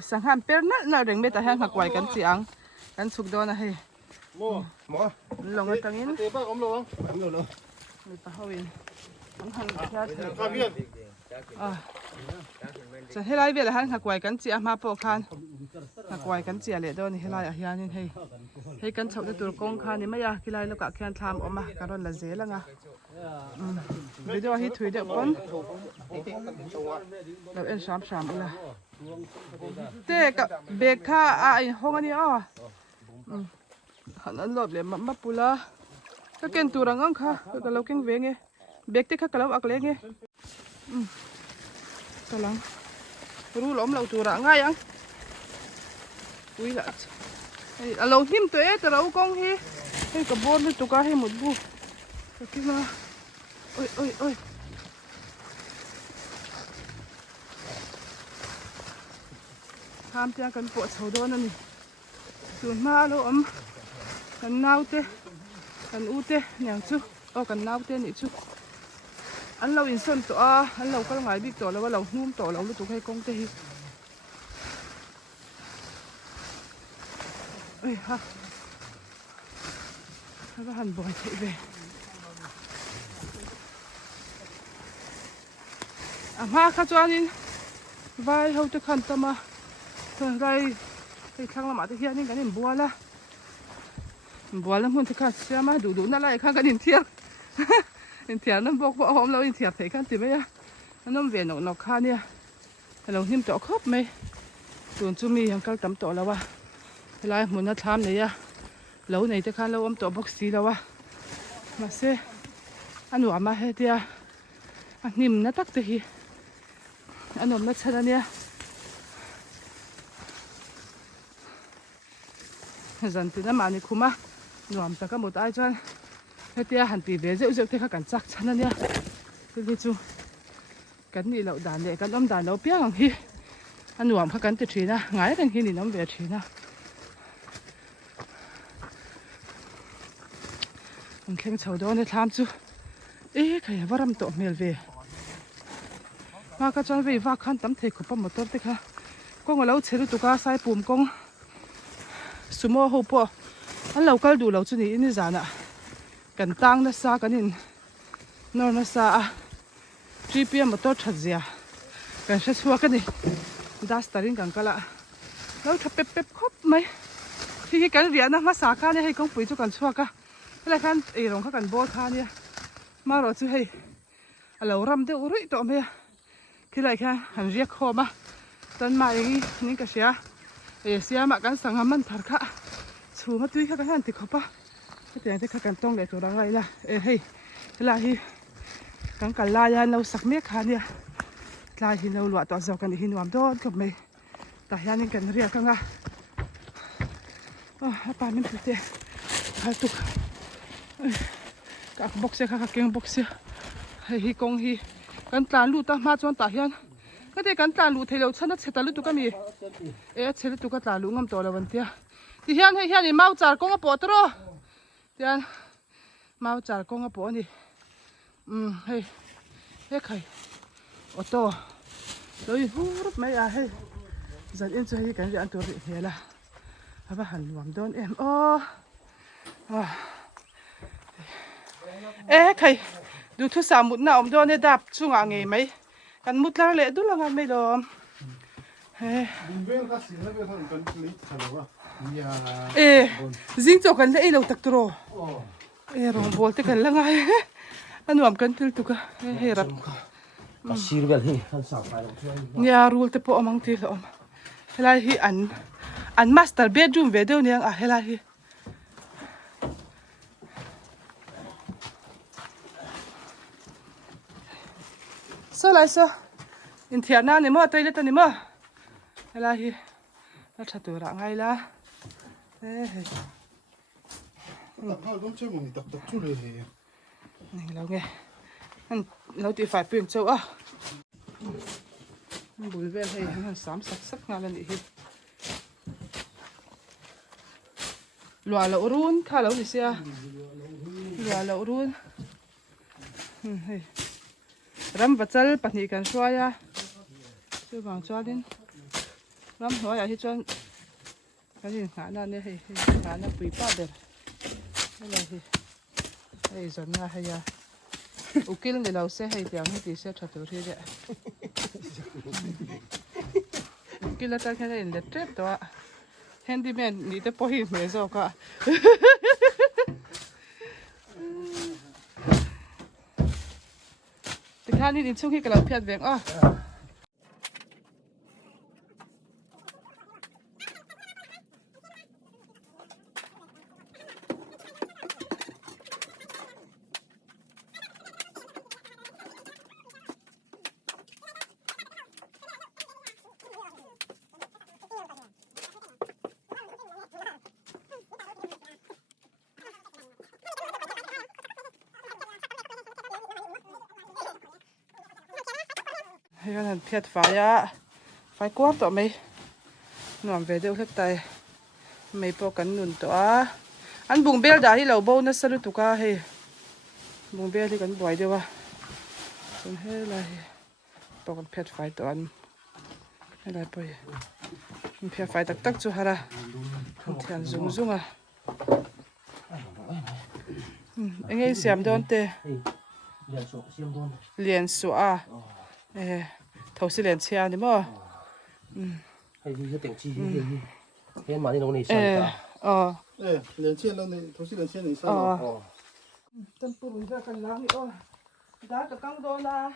hei sang han per na reng me ta hang hakwai kan chiang kan suk do na hei mo long atangin te ba om lo mi pa hawin ang han kha ka bian cha helai ve la han hakwai kan chi ma po khan hakwai kan chi le do ni helai a hianin hei kan chauhte tur kong khan ni maya kilai lo ka khian thlam oma karon la zelanga video hi thui de pon lo en sam ula te ka bek kha ai hong ani a han an lob le ma pula ka ken turang kha ka lo keng ve nge bek te kha ka lo ak le nge ka lang ru lom lo tura ngai ang ui la alo him to e tara u kong hi hei ka bor ni tu ka hi mut bu ka ki ma oi ham tia kan po chho do na ni tun ma lo kan nau te kan u te nyang chu kan nau te ni chu an lo in son to an lo kal ngai bik to lo lo hnum to lo lu tu kai kong te hi ơi ha nó hẳn bồi chạy về ma khá cho nên vai hậu thực hành tâm thường đây thì thằng làm gì hiện nên cái niệm bùa là muốn thực hành xem mà đủ nó lại khang cái niệm thiệt nó bọc bọc hôm lâu niệm thiệt thấy cái gì vậy nó về nó khá nè lòng niệm tổ khóc mày tuần chú mi hàng cao tắm tổ là wa lại muốn nó tham này lâu này thì khăn lâu ông tổ bốc xí đâu mà xe anh nói mà hết dia anh niệm nó tắc thì anh nói nó chân nè dần từ nó mà này kuma nói ta có một ai cho hết dia hẳn tì về dễ dễ thì khá cảnh chắc chân nè cái chú cái này lẩu đàn này cái ông đàn lẩu bia bằng hi anh nói khá cảnh từ trí na ngái cảnh hi thì nó về trí na anh khen chầu đó nên tham chú ê cái vợ làm tổ mèo về mà cái chân về vác khăn tắm thề của bông motor đấy ha con ngồi lâu chơi tụi cá sai bùm con sumo hộp po anh lâu cái đủ lâu chú này in ra nè cần tăng nó xa cái này nó xa GPM motor thật gì à cần sẽ xua cái này dusterin cần cái lạ lâu thập pep khóc mấy khi cái việc nó xa cái này hay không phải cho cần xua cả cái này khăn rong khăn cần bó khăn nha mà rồi chú hay lâu ram thế uri tụi mày khi lại khăn hành riết khô mà tân mai những cái xe mà cái sang ngắm thật cả chú mà tuy cái hành thì khó pa cái tiền thì khăn cần tông để tụi nó ngay là hay cái là hi cái cần la ya lâu sắc miếc khăn nha là hi lâu loạt tọt dầu cần hi nuam đó gặp mày tại nhà những cần riết khăn à ba mình tụi hai tục các boxe các keng boxe hi kong hi kan tlan lu ta ma chon ta hian ka te kan tlan lu thelo chana cheta lu tu ka mi chele tu ka tlan lu ngam to lawan tia ti hian ni mau char kong a po tro tian mau char kong a po ni hei khai auto loi hurup mai a hei zan in chu hi kan ri an tur ri hela aba han luam don em khaiดูทุสามุดน่ะอมโดนเนี่ยดับช่วงอะไรไหมกันมุดแล้วเลยดูละงานไม่ลมจิงจกกันเลยเราตักตัวรองบอลที่กันละไงอันนู้นกันที่ตุกะเฮรับเนี่ยรูลที่พอมังที่ละเฮลัยฮีอันมาสเตอร์เบดรูมเวดเนี่ยเฮลัยฮีlại sao in thiệt na này mà tay lên tay này mà là hi nó chặt từ rạng ngay là này lâu nghe anh lâu thì phải quyền châu bùi ven hay hắn sám sắc ngay lên đi loa lẩu run khá lẩu gì xia loa lẩu run ram vật chất bát nhị cần xoa ya chưa bằng xoa đến lắm nói là hết trơn cái gì ngã na này hay ngã na bị bắt được cái này thì hay rồi na hay à ukil người lâu sẽ hay tiếng hay thì sẽ thật tốt thế đấy ukil là ta cái này là trép đó handyman đi tới bôi mẹ rồi cả thì khá đi chung khi cái lâu phiền việc à hay là phiền phải à phải quá tụi mày nằm về đâu hết tay mày bỏ cắn nụn tụi anh bùng bèo đã đi lâu bao nó sao tụi ca hay bùng bèo thì cắn bỏi đâu à còn hết là bỏ con phiền phải tụi anh hay là bỏi phiền phải tắc tắc cho hả thiền rung rung à anh ấy xem đón tê liền sụa à thầu xí liền xe đấy mà hay gì tiếng chi hay mà đi đâu này sao liền xe đâu này thầu xí liền xe này sao tân phụ mình ra cần láng nữa đã cả căng đôi là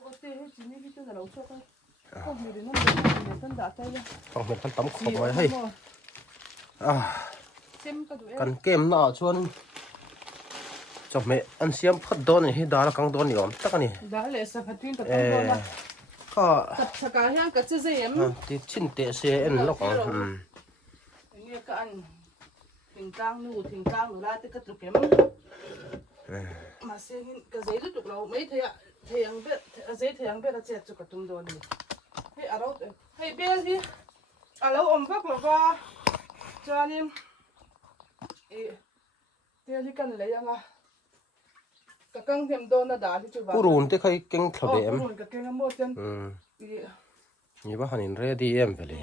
có tiền hết chỉ nên đi chơi là lâu cho coi không nhiều đến năm để tân đã tay lên không mình phân tấm khổ rồi hay cần kem nọ chuan cho mẹ ăn xiêm phật đón này đó là căng đón này ổn tất cả này đã lệ sập hạt tuyên tập căng đôi là có tập sạc cả hang cả chơi gì em thì chín tệ xe ăn nó còn nghe cả anh thỉnh cang nụ la tới cái tụi kém mà xem cái giấy lúc lâu mấy thầy ăn biết giấy thầy ăn biết là chết cho cả tung đồn này hay ở đâu hay biết gì ở đâu ôm vác là cho anh em tiền thì cần lấy à cả căng thêm đồn là đã thì chụp vào cú thế khai kinh thở em cú cái kinh mua chân như bác hành ready em về liền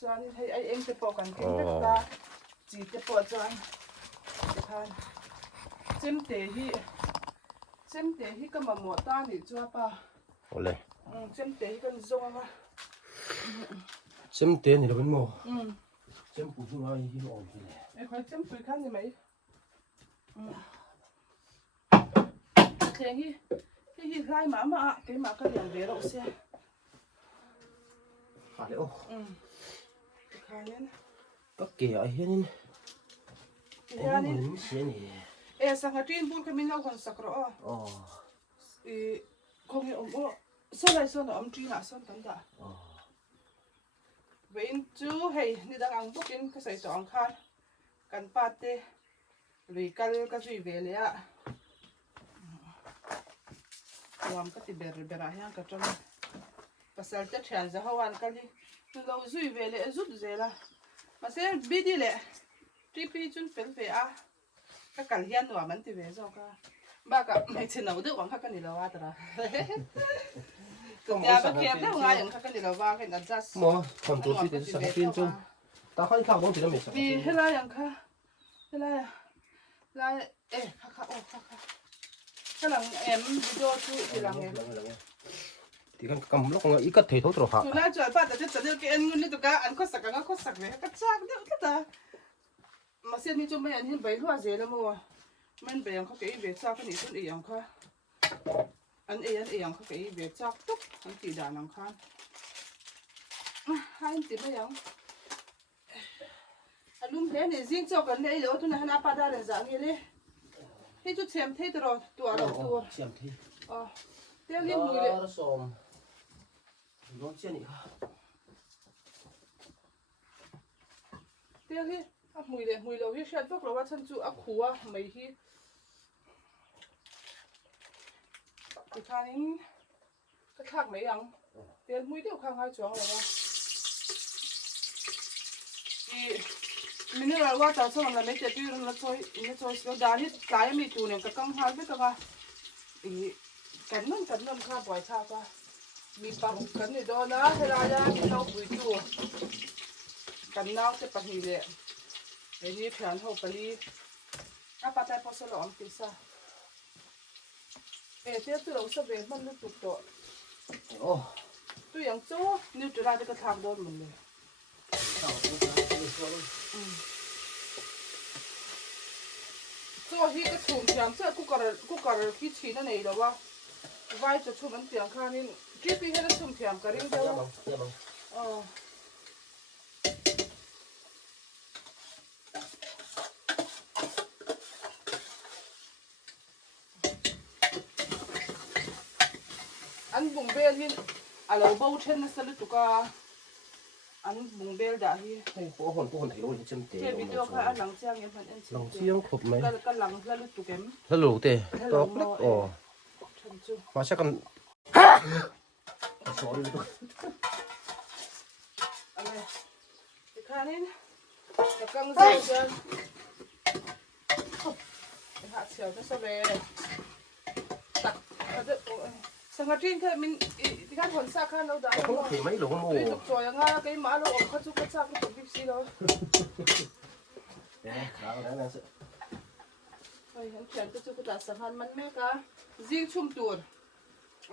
cho anh thấy em sẽ bỏ cần kinh tất cả chỉ sẽ bỏ cho anh xem tệ hi cái mà mua ta thì cho ba ổn xem tệ hi cái dùng mà xem tiền thì là vẫn mua xem phụ dung ai hi ổn thì em phải xem phụ khăn gì mấy thế hi lại mà cái mà cái liền về đâu xe khá liệu khá lên các kẻ ấy hiên em xe này sang cái trên buôn cái mình đâu còn sạc rõ không hiểu sao lại sao nó trên là sao tận ta vậy chú hay đi đang ăn bốc in cái sợi tỏng khan cần pate rồi cái gì về lấy à làm cái gì bè hang cái trong pasal chắc chắn sẽ hao ăn cái gì lâu duy về lấy rút về là mà sẽ biết đi lệ tri chun phèn về à cái cả hian nữa mình thì về rồi cả ba cả mấy chuyện nào được bằng cái này là wa ta nhà bác kia đâu ngay những cái này là wa cái là just mua còn tổ chức đến sáng tiên chung ta không khao không thì nó mệt sao vì thế là những cái thế là khá cái là em video chú thì là em thì kan cầm lúc nggak ikat thì thôi rồi hả? Tụi nó chơi bắt được cái cái anh nguyên tụi cái anh có sạc về cái chắc đấy cái ta mà xem như chúng mình hiện bảy hoa gì lắm mà mình bảy không cái về chắc cái này cũng ý không anh không cái về chắc tốt anh chỉ đàn làm khan hai anh tìm bây giờ anh lúc thế này riêng cho cái này rồi tụi nó hana pada là dạng như thế hết chút xem thế rồi tụi nó xem thế tiêu liên mùi đấy nó chưa nhỉ tiêu hi mùi lâu hi sẽ tốt rồi chân chú ác khua mấy hi thì khang cái khác mấy ăn tiêu mùi tiêu khang hai chuông rồi thì mình là qua tàu xong là mấy cái tiêu nó chơi nó đá hết cái mình tụ này cái căng hai biết không à thì cắn nó khá bỏi sao qua มีปลาหุบกันนี่โดนนะเวลาย่างเราปุยจู่กันน้าวจะปะฮีเลยไอ้นี่แผนหัวปลีอาปลาใจพอสลอมกินซะเอ๊ะเจ้าตัวเราสเปนมันนึกตุกตัว โอ้ ตัวอย่างโจ้นิวจะได้ก็ทางโดนหมดเลยโจ้ที่ก็ชุ่มฉ่ำเสื้อกูกระคิดชีนั่นเองหรอวะไว้จะชุ่มมันเตียงข้านี่คิดปีให้ได้ชุ่มฉ่ำกระริ่งเจ้าอันบุ้งเบลที่อะไรบ้าเช่นนั่นสลุตุกาอันบุ้งเบลด่าที่ให้พวกคนถ่ายรูปจำเตะ เทวิดีโอค่ะอันหลังเชียงยังพันเอ็น ลองเสียงครบไหม ก็หลังสลุตุกเอ็ม แล้วลูกเตะตอกเล็กอ๋อมาชักกันสอนเลยตัว อะไรที่ข้านี่จะกังเสียจนหาเสียวจะสบายตักสังกัดที่คือมันที่ข้าผลสักข้าเราได้ เขาเทไม่หลงโม่ ด้วยตุกจอยง่ายก็มาเราออกข้าจุกข้าสักก็บิ๊กซีเรา เอ๊ะขาวแล้วนะสิ เฮ้ยฉันเขียนก็จุกตัดสังหันมันแม่กะยิงชุ่มตัว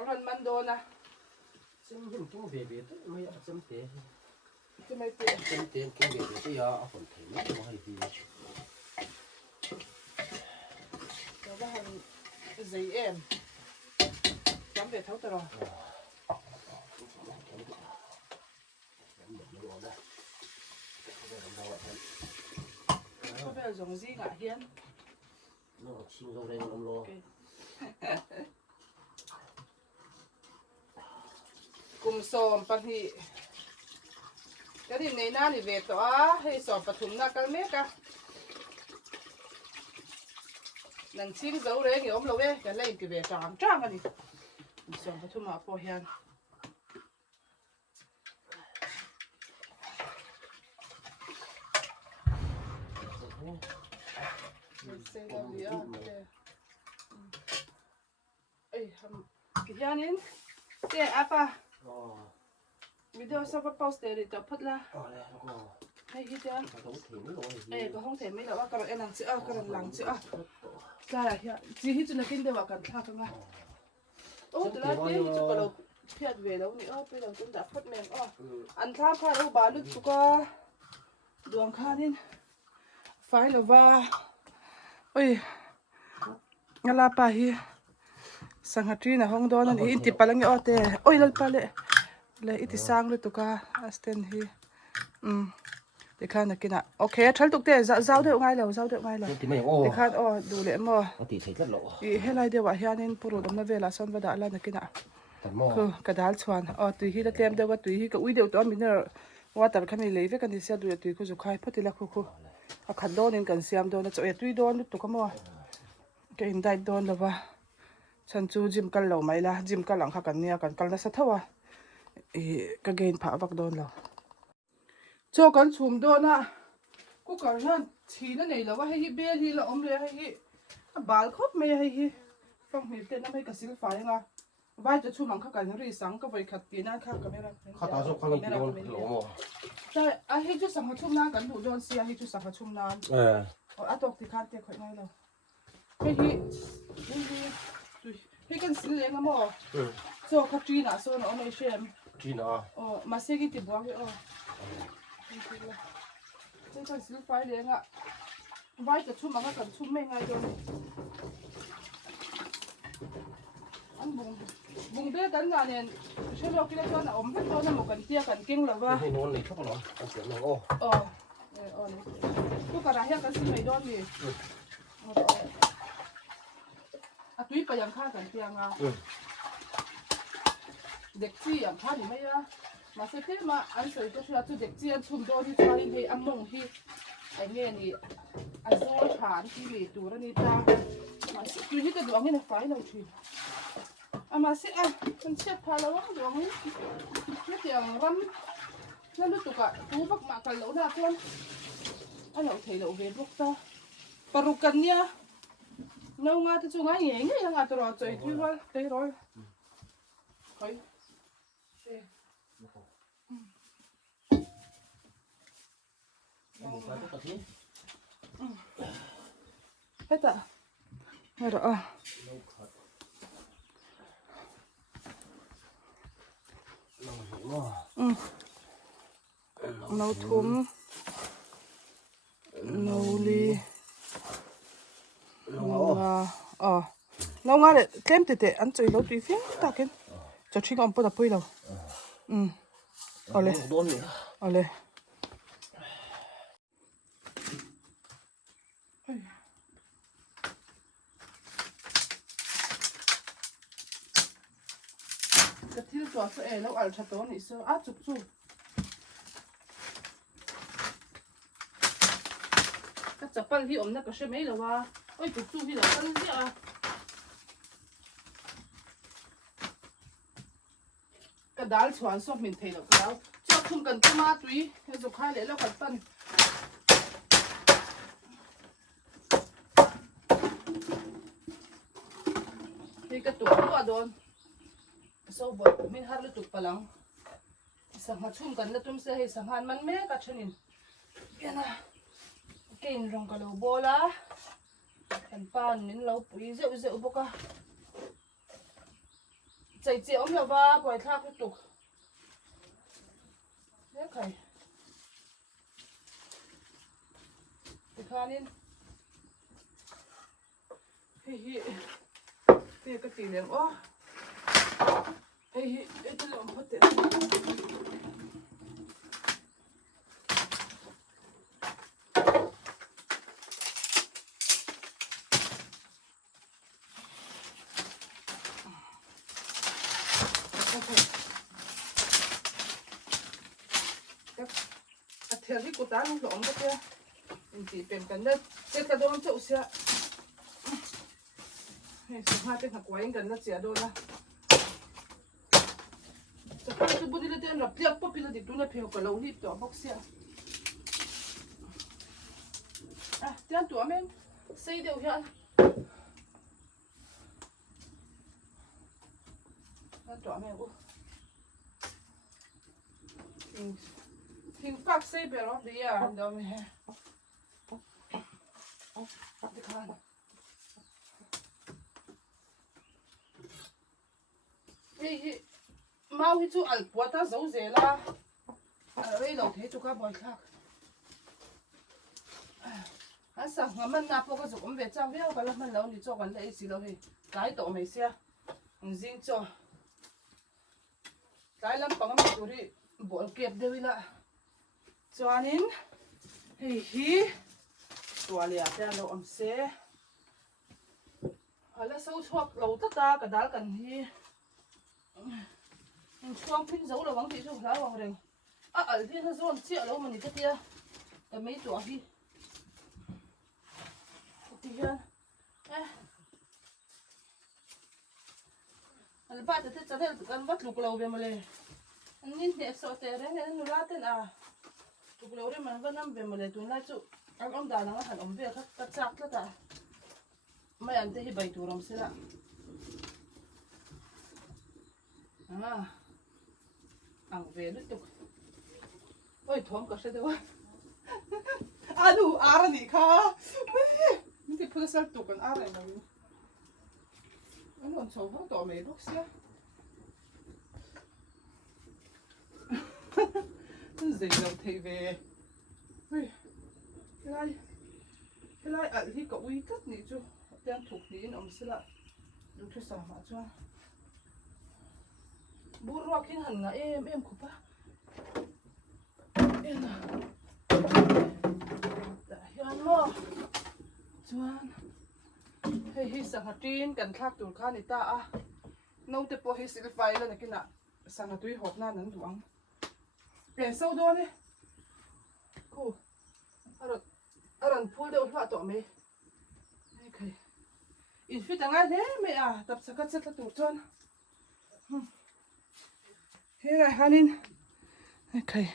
รันมันโดนนะ จำหิมกิ้งเบบี้ตัวไม่จำเตะ จะไม่เปลี่ยน จำเตะกิ้งเบบี้ตัวยาเอาคนเทไม่ต้องให้ดี เดี๋ยวว่าหันใจเอ็มจำเด็ดเท่าตลอดเขาเป็นสงสีงะเฮียน nó xin đâu đây không lo กลุ่มสอบปฏิก็ที่ในหน้านี่เวทตัวให้สอบปฐุมนักการเมกะหนังชิงเจ้าเรื่องยอมเราเว้ยกันเล่นกี่เวทจ้างกันดิสอบปฐุมมาพอเฮียนเซลล์เดียวเอ้ยทำกี่ยานินเจ๊อะป่ะวิดีโอสับปะสเตอร์จะพัดละให้ฮิตยังเอ้ยก็ห้องเทไม่หรอกว่ากำลังหลังเสือกำลังหลังเสือจ้าอะไรเฮียจีฮิตจะนักกินเดี๋ยวกันท่ากันมาโอ้แต่ละเดี๋ยวจะกระโดดเพียดเวแล้วนี่ไปหลังต้นดับพัดแมงอันท่าข้าเราบาลุตุกาดวงข้านินไฟหรือว่าเอ้ยงั้นลาไปสังหารที่นะห้องโดนนั่นอินติปลังยอเตโอ้ยลาไปเลยอิติสังเลยตุกาอัสเตนฮีเด็กข้านักกินอ่ะโอเคฉันตุกเตะเจ้าเดือดง่ายแล้วเจ้าเดือดง่ายแล้วเด็กข้าอ๋อดูเลยมั้งตีใส่กันหรออีเฮลัยเดียวว่าเฮียนินปูรุดมาเวลาส่วนวัดอะไรนักกินอ่ะคือกระดาษชวนอ๋อตุยฮีตะเตรียมเดียวว่าตุยฮีก็อุ้ยเดียวตัวมินเนอร์ว่าแต่เขาไม่เลยเวกันดิเสียดูตุยก็จะขายพอดีละคู่ขัดโดนเองกันเสียมโดนจะเอ็ดตุยโดนตุกมั้งก็อินได้โดนแล้วว่าฉันจูจิมกันเหล่าไหมล่ะจิมกันหลังข้ากันเนี่ยกันน่าสะท้อนก็เกณฑ์ผ่าบักโดนแล้วโจกันชุมโดนอ่ะกูก่อนฉันทีนั่นเองแล้วว่าให้ฮิเบลฮีละอมเลยให้ฮิบาลครบไม่ให้ฮิฟังเหตุเต้นน้ำให้กระสิลไฟngaว่าจะชุมหลังข้ากันรีสังก็ไปขัดตีหน้าข้ากันไม่รัก ข้าตาชอบข้างนี้โดนหลงอ่ะใช่ให้จุดสังหชุมน้ากันดูโดนเสียให้จุดสังหชุมน้ำตกที่ข้าเตี้ยค่อยง่ายแล้วให้ฮิให้กันสิเลี้ยงมั้งโซ่ขัดจีน่ะโซ่น้องไม่เชื่อมจีน่ะมาเสกิติบัวเหรอ这个是快点啊！外头出门个跟出门个就，俺蒙得等下年，出落去了说那我们多那么跟爹跟经了吧？ให้นอนเลยชอบหรอเอาเสียงน้องโอ้นี่กูกระไรเฮียกันสิไม่โดนดิอ่ะตุ้ยไปยังข้ากันเตียงอ่ะเด็กจี้อย่างข้านี่ไม่อะมาเสร็จมาอันสวยก็คือจุดเด็กจีนชุมโดที่ชาลินที่อัมมงที่ไอเงี้ยนี่อันโซ่ฐานที่มีตัวนี่จ้ามาอยู่ที่กระดวงนี่นะไฟเราชีอามาสิมันเช็ดพาเราว่าดวงนี้นี่เตียงรำนั่นรู้ตุกะตูบักมากันเหล่าหน้าคนอันเหล่าเทเหล่าเวรพวกตาปรุกันเนี่ยน้องงาจะจูงง่ายเงี้ยงาตลอดใจที่ว่าเตะร้อยใคร hết ạ hết rồi nấu thum nấu ly nấu nấu ngã để kem tệ ăn chơi lâu tùy phiền ta kén cho chị con bữa tập bơi đâu ole ole cái thiếu chuột sẽ lâu ăn chặt đó này sao áp chụp chụp cái chặt bal hi nó có sẽ mấy đâu à ôi chụp chụp hi là bal gì à cái đal chuan sop mình thấy được đâu cho không cần cái ma túy hay dùng khai để lâu cẩn thận thì cái tuổi nó đồn sau bữa mình hát lụt palang sang hát chung cần là tum sẽ hay sang han man mé cả chân in cái na cái rong cái lô bola kan pan nín lâu bụi dịu dịu bốc à chạy chạy ông là ba quay thác cái tục thế cái khan in hi cái tiền em ó hi cái lồng hết tiền theo cái cô ta không lộn cái kia mình chỉ tìm cần đất cái cái đó chậu xe hay số hai cái thằng quái cần nó xẻ đôi la cái bút đi lên tiền lập liệt bút đi lên thì tôi là phiêu cả lâu đi tỏ bóc xe à tiền tụi mình xây đều hiện tụi mình Thing fuck say better off the year and down here. The can. Hey, mau hi chu al puata zo zela. Rei lo the chu ka boy khak. Asa ngaman na po ka zu om ve chang veo ka la man lo ni cho kan le si lo hi. Kai to me sia. Jing cho. Kai lam pangam tu ri bol kep de wila. Chuanin hi tualia te lo am se hala so chuak lo ta ka dal kan hi chuang phin zo lo wang ti chu hla wang reng a al thi na zon chi lo mani ta tia ta mei tu hi ti hian al ba ta cha del kan wat luk lo ve male nin ne so te re ne nu la ten a tụi lâu đấy mà vẫn nằm về mà để tụi nó chịu ăn ông đào nó hẳn ông về các chạc tất cả mấy anh thấy bày tụi làm xí lạ ăn về đứt tục ôi thốn cả xe đâu đủ ra đi kha mình thì phơi sẵn tục còn ra này nó còn sầu không tỏ mấy lúc xíu dây dầu thấy về cái này ở thì cậu uy cất nhỉ chú đang thuộc đi nó sẽ lại đúng cái sao mà cho bút roa khi hẳn là em khổ quá em à đã hiền lo chuan hay sang hạt tin cần thác tụi khan này ta à nấu tập hay sẽ phải là cái nè sang hạt túi hộp na nấn tuồng để sâu đó đi cô aran phul đều hoa tọa mày okay in fit ngay thế mày à tập sẽ cắt rất là tốt chân thế này hanin okay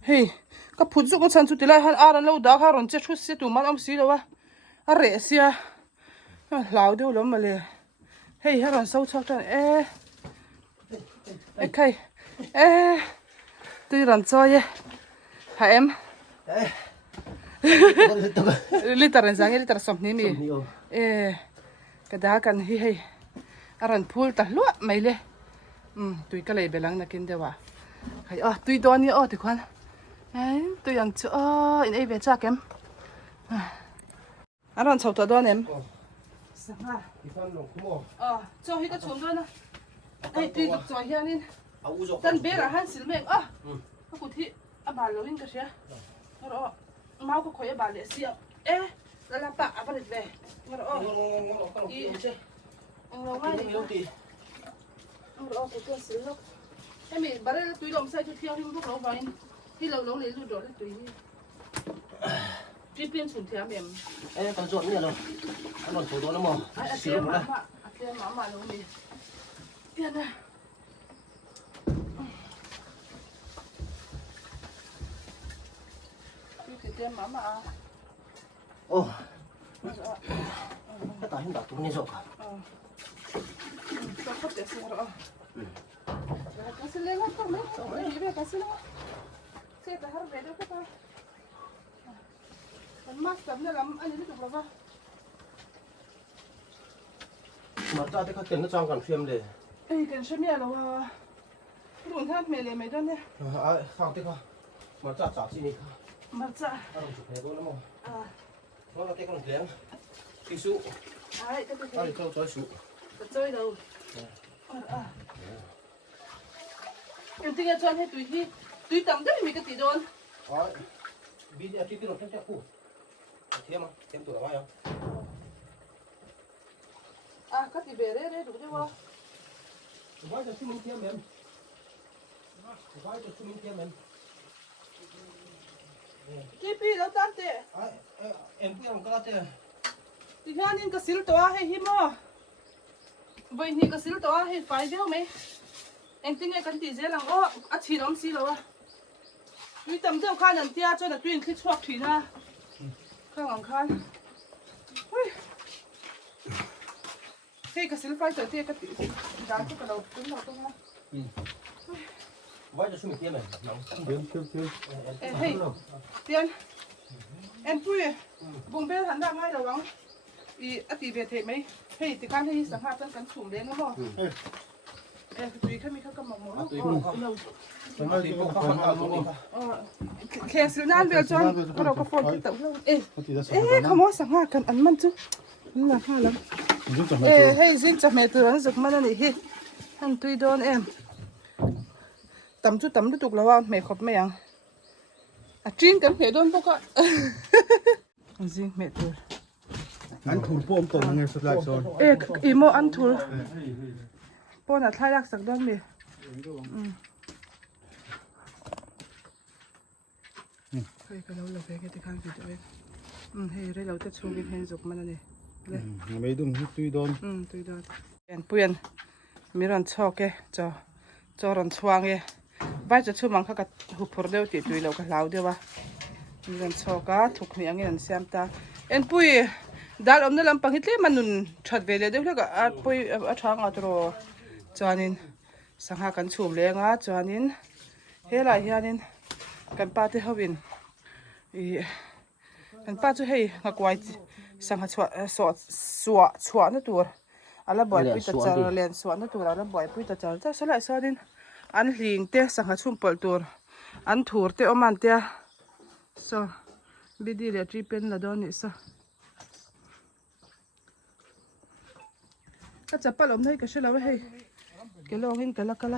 hey các phút dụng chân chút lại han aran lâu đã haron chết chút xí tụiมันông xí đâu à rẻ xia lão đều lắm mà lề hey haron sâu chắc chân okay ê tuy rằng cho ye hả em liter anh sang liter sọp ní nè ê cái đó cần hi hi aran phul ta lúa mày le tui cái này belang na kinh dewa hay tui đón nhớ thì khoan ấy tui ăn cho in ấy về cha kem aran chauhte đón em sang ha cho hi cái chum đón na ấy tui được cho hian in tan bé là han sil meng cái cụ thi bà lâu in cái gì rồi mau có khói bà lệ xiang là bạ bà về rồi lâu ngay đi rồi cái tên sil lúc em mình bà đây tui lòng sai tui theo him lúc lâu vậy khi lâu lâu lấy lụt rồi tui đi bên xuống theo em còn ruộng nữa rồi ăn còn số đó nó mò xíu nữa đây mà lâu đi tiền này cái tiền mà cái tài hiện tại tụi này rộng cả cho khách để xem rồi cái xin lên không đấy gì vậy cái xin không xe ta har về đâu cái ta anh mắc tấm này làm anh ấy được không mà ra thì các tiền nó trong còn phim để cái xem nhà đâu buồn thật mẹ lấy mấy đơn này không tiếc không mà ra trả chi này mà ra ăn chụp thế luôn đó mà nó là cái con giếng cái sụ cái đi câu chơi sụ chơi đâu em tính cho anh hay tùy tầm đấy mình cái tỷ đồn bây giờ cái nó chắc khu thêm tụi nó bao cái tỷ về đấy đủ chưa vai cho mình thêm em vai cho mình thêm em cái pi đâu tan tệ em cứ làm cái thế thì hiện in cái sil to hay hi mo vậy thì cái sil to hay phải đâu mấy em tính cái tỷ dễ lắm chỉ đóng xí đâu tuy tầm đâu khăn anh tia cho là tuy khi chuộc thủy na không ăn khăn cái sil phải tới tia cái tỷ đá cho cái đầu đúng rồi không ha vai cho mình thêm này hey tiền em vui vùng bên hắn đang ngay đầu vắng tỷ về thế mấy hey thì can hay sáng hạ cắn chủng đến đúng không tùy khi mình không mỏng mỏng khe xử nan về cho cái đầu có phone cái tàu không có sáng hạ cần ăn mặn chứ là ha lắm hey riêng cho mẹ từ ăn giấc mặn này hi anh tùy đón em tầm chút tầm tục là mẹ khóc mẹ ăn chuyên tấm mẹ đón bốc ạ riêng mẹ từ anh thul bom tông nghe sốt lại rồi imo ăn thul bom là thay lạc sắc đón mẹ cái lâu lâu về cái khang gì vậy hay đây lâu tết xuống cái hen dục mà này mấy đùng tùy đón tùy đón em buen mi ron cho cái cho ron chuang cái vai cho chú mang khắc hụp phở đều thì tùy lâu cái lão đều à mi ron cho cả thuộc miếng cái xem ta em bui dal om na lam pang hitle manun chat vele de hla pui athang atro chanin sangha kan chum lenga chanin hela hianin kan pa te hawin kan pa chu hei ngakwai sangha chwa na tur ala boy pui ta char len chwa na tur ala boy pui ta char cha sala sanin an hling te sangha chum pol tur an thur te oman te so bidi le tri pen la don ni sa cái chắp bao lồng này cái sao vậy cái lồng hình cái là cái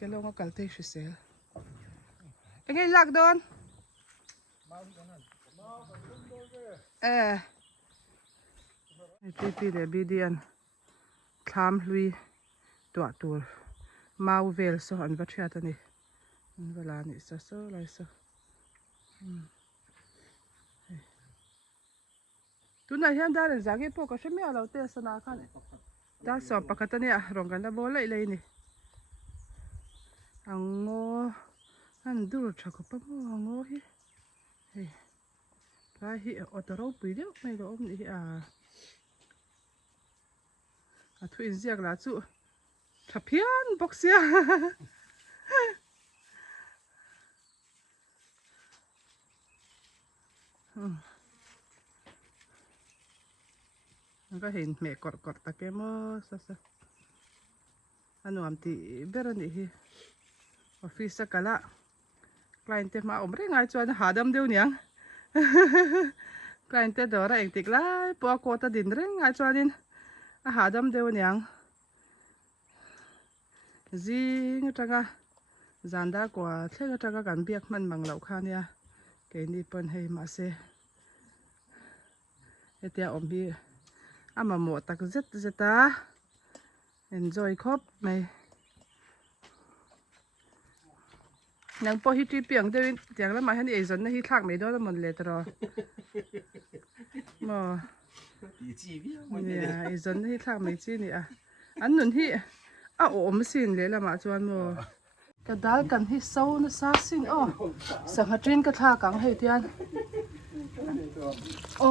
lồng cái tê sứ sel cái lạc đòn tí để bị điên tham lui tua tua mau về so anh bắt chia tani anh vào làm gì so lại so tu na hian dar zagi po ka shemia lo te sana khan da so pakatani a rongan da bol lei ni ango an dur thako pa mo ango hi he ka hi otaro pui deu mai lo om ni a thu in ziak la chu tha phian boxiaก็เห็นแม่กอดตะแกมซะอันนู้นที่เบรนี่ฮีออฟฟิศสักละกลายเป็นมาอมเรื่องไงจวนหาดำเดียวเนี่ยกลายเป็นตัวอะไรเองติดไล่ปัวโคตรดินเรื่องไงจวนดินหาดำเดียวเนี่ยจีงจังกะจันดากว่าเท่าจังกะกันเบียกมันบังเหล่าข้าเนี่ยเกนี่เปิ้นให้มาเสเอเตียอมพี่อามาหมดตักเจ็ดตา enjoy ครบไหมยังพอฮิตรีเปียงเดี๋ยวอย่างนั้นมาให้เอซันนะฮิตทักไม่ได้แล้วมันเลยตลอดมาเนี่ยเอซันฮิตทักไม่จีนี่อ่ะอันนั้นที่โอ้ไม่สินเลยละมาจวนมัวกระดาษกันที่เศร้านะซาสินอ๋อสังหารกระทากังให้เทียนโอ้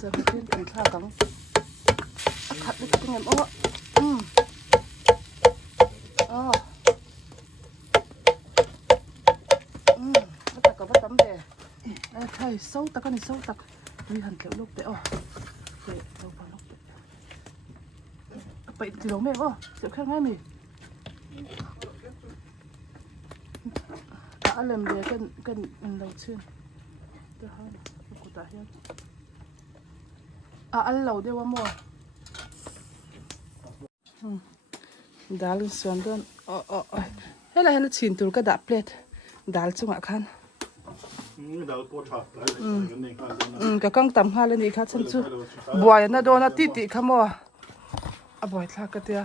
สังหารกระทากังขัดได้ยังไงอ๋อbắt tắc có bắt tắm để thầy sâu tắc con này sâu tắc đi hẳn kiểu lúc đấy để đâu vào lúc đấy vậy thì đâu mẹ sẽ khác ngay mì làm để cần đầu chưa được hơn của ta hiên ăn lẩu đều mua dal xuân đơn hay là nó chín từ cái đạp plate dal chung ạ khăn cái căng tầm hai lên đi khát chân chú bòi nó đô nó tít tít khăm mò bòi thà cái tia